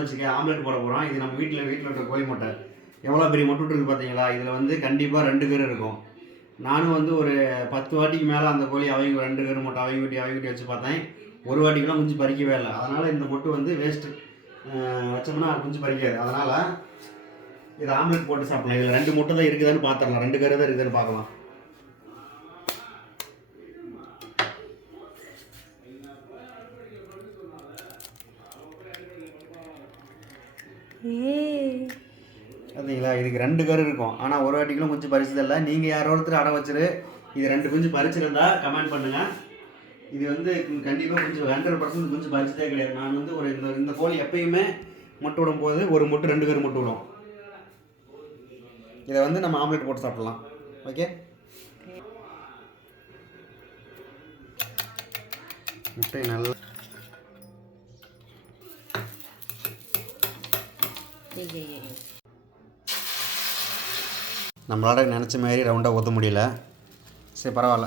வச்சுக்க ஆம்லெட் போட போகிறோம். இது நம்ம வீட்டில் இருக்கிற கோழி முட்டை எவ்வளோ பெரிய முட்டை இருக்குது பார்த்தீங்களா? இதில் வந்து கண்டிப்பாக 2 கரு இருக்கும். நானும் வந்து ஒரு 10 வாட்டிக்கு மேலே அந்த கோழி அவங்க 2 கரு முட்டை அவங்க வச்சு பார்த்தேன். ஒரு வாட்டிக்கெல்லாம் குஞ்சு பறிக்கவே இல்லை. அதனால் இந்த முட்டை வந்து வேஸ்ட்டு, வச்சோம்னா குஞ்சு பறிக்காது. அதனால் இது ஆம்லெட் போட்டு சாப்பிடலாம். இதில் 2 முட்டை தான் இருக்குதுன்னு பார்த்துடலாம். 2 கரு தான் இருக்குதுன்னு பார்க்கலாம். பார்த்தீங்களா? இதுக்கு 2 கரு இருக்கும். ஆனால் ஒரு வாட்டிக்கெல்லாம் குஞ்சு பறிச்சதில்லை. நீங்கள் யாரோ ஒருத்தர் அடை வச்சுரு இது 2 குஞ்சு பறிச்சிருந்தா கமெண்ட் பண்ணுங்கள். இது வந்து கண்டிப்பாக குஞ்சு 100% குஞ்சு பறிச்சதே கிடையாது. நான் வந்து ஒரு இந்த கோழி எப்பயுமே முட்டை விடும் போது ஒரு முட்டை 2 கரு முட்டை விடும். இதை வந்து நம்ம ஆம்லெட் போட்டு சாப்பிடலாம். ஓகே, முட்டை நல்லா நம்மளால நினச்ச மாதிரி ரவுண்டாக ஊற்ற முடியல. சரி, பரவாயில்ல.